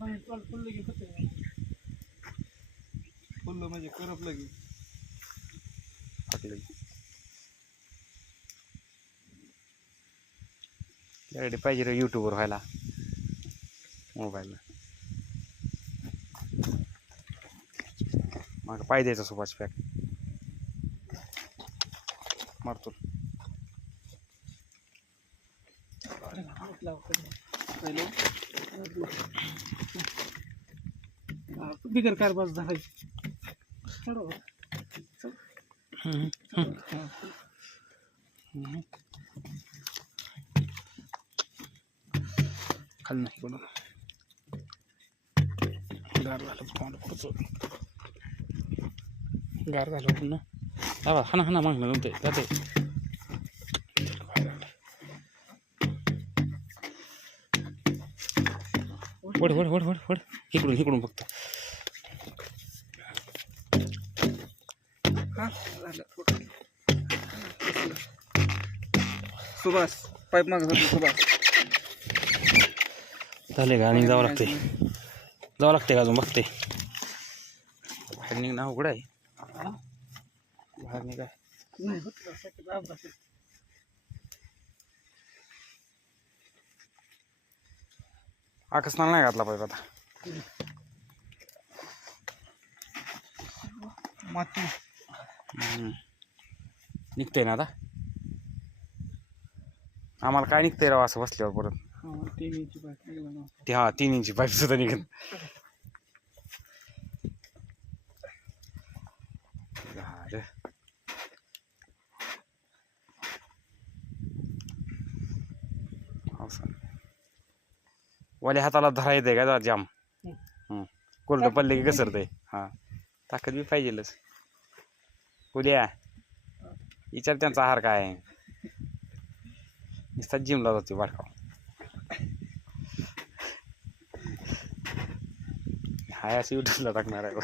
बाहेर कॉल फुललं की होतं फुललं म्हणजे करपलं की. टाकलं त्याकडे पाहिजे रे यूट्यूबवर व्हायला. मोबाईलला मग पाय द्यायचा सुभाष पॅक मारतो पहिलं हा, बिगर कारबाज धरायची बरोबर हा. खाली नाही कोण गार झालं तोंड पुढचं गार झालं पुन्हा दाबा हाना हाना मागणं जमते जाते वड वड वड वड वड. इकडून इकडून फक्त. हा. सुभाष पाईप माग सुभाष. झाले का? आणि जावं लागते जावं लागते का अजून? बघते. बाहेर निघणं अवघड आहे? बाहेर निघाय आकस्नाला नाही घातला पाहिजे आता. माती. निघतंय ना आता? आम्हाला काय निघतंय राव असं बसल्यावर परत? हा, तीन इंची पाईप ते हा तीन इंची पाईप सुद्धा निघत झालं. वाल्या हाताला धरा येते का जरा जाम. कोरडं पडले की घसरतंय. हा. ताकद बी पाहिजेलच. उद्या. विचार त्यांचा आहार काय आहे. नुसता जिमला जाते वाटकाव हाय असं युट्यूबला टाकणार आहे.